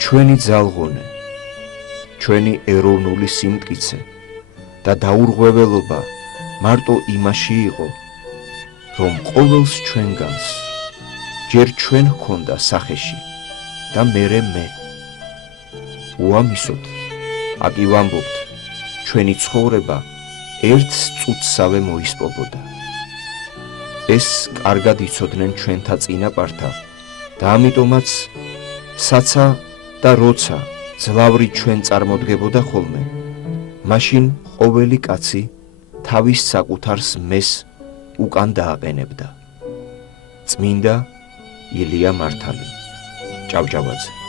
ჩვენი ძალღონე, ჩვენი ეროვნული სიმტკიცე და დაურღვეველობა მარტო იმაში იყო, რომ ყოველს ჩვენგანს ჯერ ჩვენ ჰქონდა სახეში და მერე მე. უამისოდ, აკი ვამბობთ, ჩვენი ცხოვრება ერთ წუთსავე მოისპობოდა. ეს კარგად იცოდნენ ჩვენთა წინაპართა და ამიტომაც საცა და როცა ძლავრი ჩვენ წარმოდგებოდა ხოლმე, მაშინ ყოველი კაცი თავის საკუთარ მეს უკან დააყენებდა. წმინდა ილია მართალი, ჭავჭავაძე.